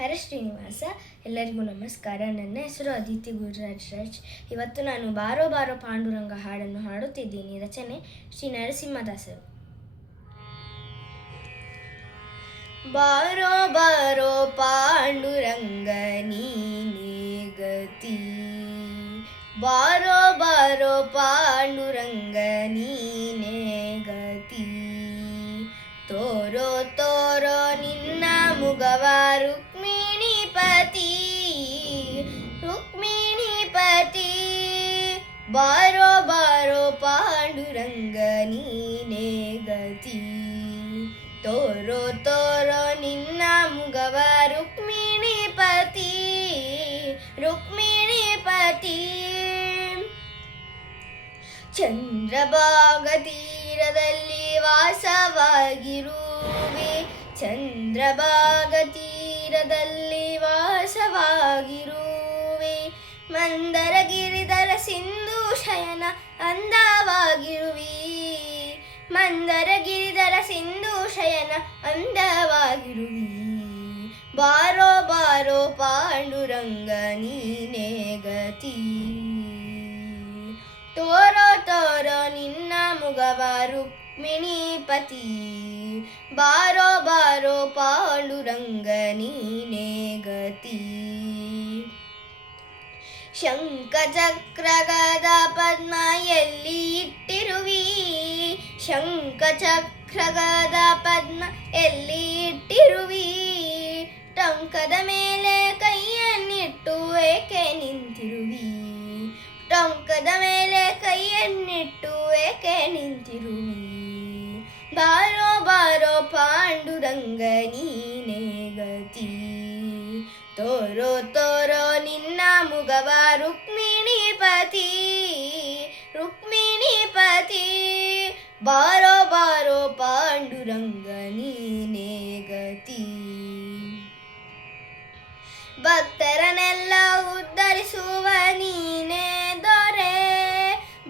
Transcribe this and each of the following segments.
ಹರ ಶ್ರೀನಿವಾಸ. ಎಲ್ಲರಿಗೂ ನಮಸ್ಕಾರ. ನನ್ನ ಹೆಸರು ಅದಿತಿ ಗುರುರಾಜ್ ರಾಜ್. ಇವತ್ತು ನಾನು ಬಾರೋ ಬಾರೋ ಪಾಂಡುರಂಗ ಹಾಡನ್ನು ಹಾಡುತ್ತಿದ್ದೀನಿ. ರಚನೆ ಶ್ರೀ ನರಸಿಂಹದಾಸರು. ಬಾರೋ ಬಾರೋ ಪಾಂಡುರಂಗ ನೀನೇ ಗತಿ, ಬಾರೋ ಬಾರೋ ಪಾಂಡುರಂಗ ನೀನೇ ಗತಿ, ತೋರೋ ತೋರೋ ನಿನ್ನ ಮುಗವ ರುಕ್ಮಿಣಿಪತಿ, ರುಕ್ಮಿಣಿಪತಿ, ಬಾರೋ ಬಾರೋ ಪಾಂಡುರಂಗ ನೀನೇ ಗತಿ, ತೋರೋ ತೋರೋ ನಿನ್ನ ಮುಗವ ರುಕ್ಮಿಣಿಪತಿ, ರುಕ್ಮಿಣಿಪತಿ. ಚಂದ್ರಭಾಗ ತೀರದಲ್ಲಿ ವಾಸವಾಗಿರುವೆ, ಚಂದ್ರಭಾಗ ತೀರದಲ್ಲಿ ವಾಸವಾಗಿರುವೆ, ಮಂದರ ಗಿರಿಧರ ಸಿಂಧು ಶಯನ ಅಂದವಾಗಿರುವಿ, ಮಂದರ ಗಿರಿಧರ ಸಿಂಧು ಶಯನ ಅಂದವಾಗಿರುವಿ, ಬಾರೋ ಬಾರೋ ಪಾಂಡುರಂಗ ನೀನೇ ಗತಿ, ತೋರೋ ತೋರೋ ನಿನ್ನ ಮುಗವ ರುಕ್ಮಿಣಿಪತಿ, ಬಾರೋ ಬಾರೋ ಪಾಂಡುರಂಗ ನೀನೇ ಗತಿ. ಶಂಖ ಚಕ್ರ ಗದ ಪದ್ಮ ಎಲ್ಲಿ ಇಟ್ಟಿರುವಿ, ಶಂಖ ಚಕ್ರ ಗದ ಪದ್ಮ ಎಲ್ಲಿ ಇಟ್ಟಿರುವಿ, ಟೊಂಕದ ಮೇಲೆ ಕೈಯನ್ನಿಟ್ಟು ಏಕೆ ನಿಂತಿರುವಿ, ಟೊಂಕದ ಮೇಲೆ ಕೈಯನ್ನಿಟ್ಟು ಏಕೆ ನಿಂತಿರುವಿ, ಬಾರೋ ಬಾರೋ ಪಾಂಡುರಂಗ ನೀನೇ ಗತಿ, ತೋರೋ ತೋರೋ ನಿನ್ನ ಮುಗವ ರುಕ್ಮಿಣಿಪತಿ, ರುಕ್ಮಿಣಿಪತಿ, ಬಾರೋ ಬಾರೋ ಪಾಂಡುರಂಗ ನೀನೇ ಗತಿ. ಭಕ್ತರನ್ನೆಲ್ಲ ಉದ್ಧರಿಸುವ ನೀನೇ ದೊರೆ,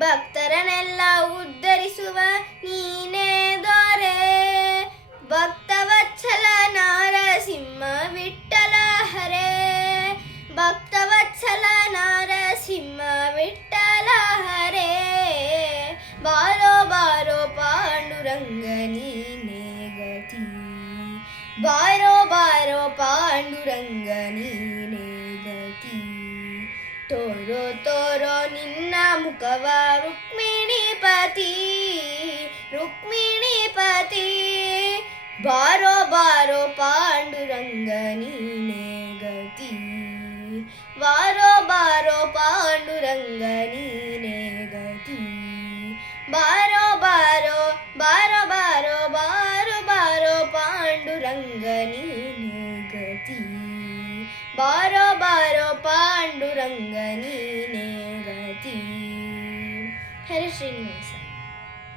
ಭಕ್ತರನ್ನೆಲ್ಲ ಉದ್ಧರಿಸುವ ನೀನೇ ದೊರೆ, ಭಕ್ತವತ್ಸಲ ನರಸಿಂಹ ವಿಠ್ಠಲ ಹರೇ, ಭಕ್ತವತ್ಸಲ ನರಸಿಂಹ ವಿಠ್ಠಲ ಹರೇ, ಬಾರೋ ಬಾರೋ ಪಾಂಡುರಂಗ ನೀನೇ ಗತಿ, ಬಾರೋ ಬಾರೋ ಪಾಂಡುರಂಗ ನೀನೇ ಗತಿ, ತೋರೋ ತೋರೋ ನಿನ್ನ ಮುಖವ ರುಕ್ಮಿಣಿಪತಿ, ರುಕ್ಮಿಣಿಪತಿ, ಬಾರೋ ಬಾರೋ ಪಾಂಡುರಂಗ ನೀನೇ ಗತಿ, ಬಾರೋ ಬಾರೋ ಪಾಂಡುರಂಗ ನೀನೇ ಗತಿ, ಬಾರೋ ಬಾರೋ ಬಾರೋ ಬಾರೋ ಬಾರೋ ಬಾರೋ ಪಾಂಡುರಂಗ ನೀನೇ ಗತಿ, ಬಾರೋ ಬಾರೋ ಪಾಂಡುರಂಗ ನೀನೇ ಗತಿ. ಹರ ಶ್ರೀನಿವಾಸ.